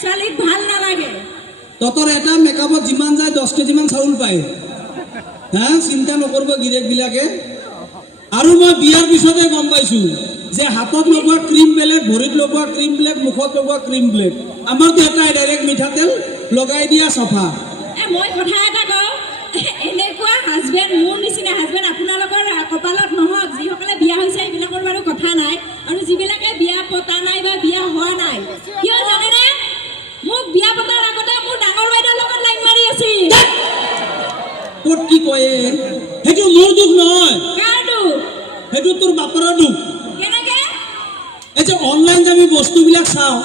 ছোৱালীক ভাল নালাগে ততৰ এটা মেকআপত যিমান যায় 10 কেজিমান চাউল পায় হা চিন্তা নকৰিব গিৰেকবিলাকে আৰু মই বিয়াৰ পিছতে গম পাইছোঁ যে হাতত লগোৱা ক্ৰীম বেলেগ ভৰিত লগোৱা ক্ৰীম বেলেগ মুখত লগোৱা ক্ৰীম বেলেগ আমাৰতো এটাই ডাইৰেক্ট মিঠাতেল লগাই দিয়া চফা মই কথা এটা কওঁ এনেকুৱা হাজবেণ্ড মোৰ নিচিনা হাজবেণ্ড আপোনালোকৰ কপালত নহওক যিসকলে বিয়া হৈছে এইবিলাকৰ বাৰু কথা নাই আৰু যিবিলাকে বিয়া পতা নাই বা বিয়া হোৱা নাই কিয় জানেনে মোক বিয়া পতাৰ আগতে মোৰ ডাঙৰ বাইদেউৰ লগত লাইন মাৰি আছিল ক'ত কি কয় সেইটো মোৰ দুখ নহয় কাৰ দুখ সেইটো তোৰ বাপৰৰ দুখ কেনেকে এই যে অনলাইন আমি বস্তুবিলাক চাওঁ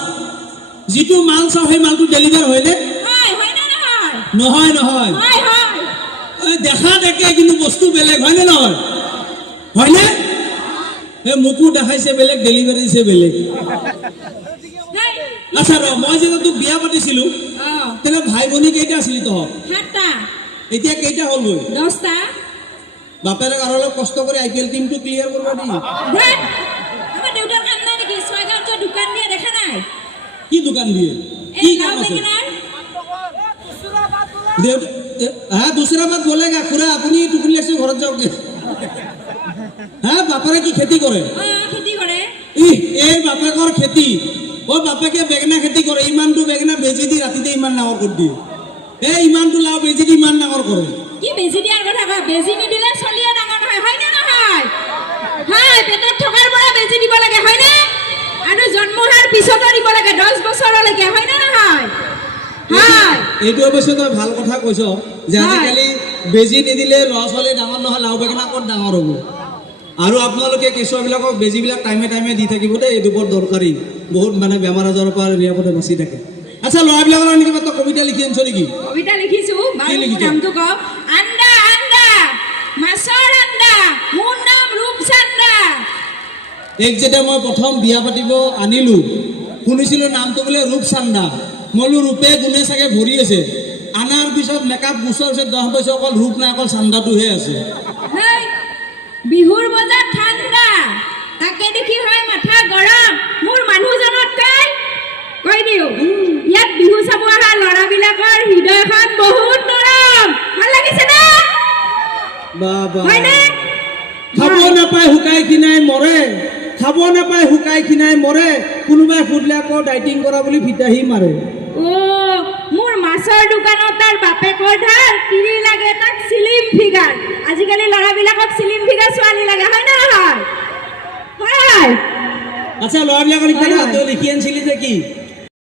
যিটো মাল চাওঁ সেই মালটো ডেলিভাৰ হয়নে হয় নে নহয় নহয় নহয় হয় হয় দেখাত একে কিন্তু বস্তু বেলেগ হয়নে নহয় হয়নে এই মোকো দেখাইছে বেলেগ ডেলিভাৰী দিছে বেলেগ আচ্ছা ৰ মই যেতিয়া তোক বিয়া পাতিছিলোঁ তেনে ভাই ভনী কেইটা আছিলি তহঁত 7টা এতিয়া কেইটা হ'লগৈ 10টা বাপেৰে আৰু অলপ কষ্ট কৰি IPL টিমটো ক্লিয়াৰ কৰিব দি আমাৰ দেউতাৰ কাম নাই নেকি ছয়গাঁৱত দোকান দিয়ে দেখা নাই কি দোকান দিয়ে কি কাম আছে হ্যাঁ दूसरा बात बोलेगा खुरा अपनी टुकड़ी से घर जाओगे হ্যাঁ বাপেৰে কি খেতি কৰে খেতি কৰে এই বাপেকৰ খেতি ও বাপেকে বেগনা খেতি কৰে ইমানটো বেগনা বেজি দি ৰাতিতে ইমান ডাঙৰ কৰি দিয়ে এই ইমানটো লাও বেজি দি ইমান ডাঙৰ কৰে কি বেজি দিয়াৰ কথা কয় বেজি নিদিলে চলিয়ে ডাঙৰ নহয় হয় নে নহয় হয় পেটত থকাৰ পৰা বেজি দিব লাগে হয় নে আৰু জন্ম হোৱাৰ পিছতো দিব লাগে 10 বছৰলৈকে হয় নে নহয় হয় এইটো অৱশ্যে তই ভাল কথা কৈছ যে আজিকালি বেজি নিদিলে ল'ৰা ছোৱালী ডাঙৰ নহয় লাও বেগনা ক'ত ডাঙৰ হ'ব আৰু আপোনালোকে কেঁচুৱাবিলাকক বেজিবিলাক টাইমে টাইমে দি থাকিব দেই এইটো বৰ দৰকাৰী বহুত মানে বেমাৰ আজাৰৰ পৰা নিৰাপদে বাচি থাকে আচ্ছা ল'ৰাবিলাকৰ কাৰণে কিবা তই কবিতা লিখি আনিছ নেকি কবিতা লিখিছোঁ বাৰু নামটো কওঁ আণ্ডা আণ্ডা মাছৰ আণ্ডা মোৰ নাম ৰূপচান্দা এক যেতিয়া মই প্ৰথম বিয়া পাতিব আনিলোঁ শুনিছিলোঁ নামটো বোলে ৰূপচান্দা মইলো ৰূপে গুণে চাগে ভৰি আছে আনাৰ পিছত মেকআপ গুচৰ পিছত গম পাইছোঁ অকল ৰূপ নাই অকল চান্দাটোহে আছে বিহুৰ বজাৰ ঠাণ্ডা তাকে দেখি হয় মাথা গৰম মোৰ মানুহজনত কৈ দিওঁ ইয়াত বিহু চাব অহা ল'ৰাবিলাকৰ হৃদয়খন বহুত নৰম ভাল লাগিছেনে হয়নে খাব নাপায় শুকাই খিনাই মৰে খাব নাপায় শুকাই খিনাই মৰে কোনোবাই সুধিলে আকৌ ডাইটিং কৰা বুলি ফিতাহি মাৰে মোৰ মাছৰ দোকানত তাৰ বাপেকৰ ধাৰ কিনি লাগে তাক চিলিম ফিগাৰ আজিকালি ল'ৰাবিলাকক চিলিম ফিগাৰ ছোৱালী লাগে হয় নে নহয় হয় আচ্ছা ল'ৰাবিলাকৰ লিখি আনিছিলি যে কি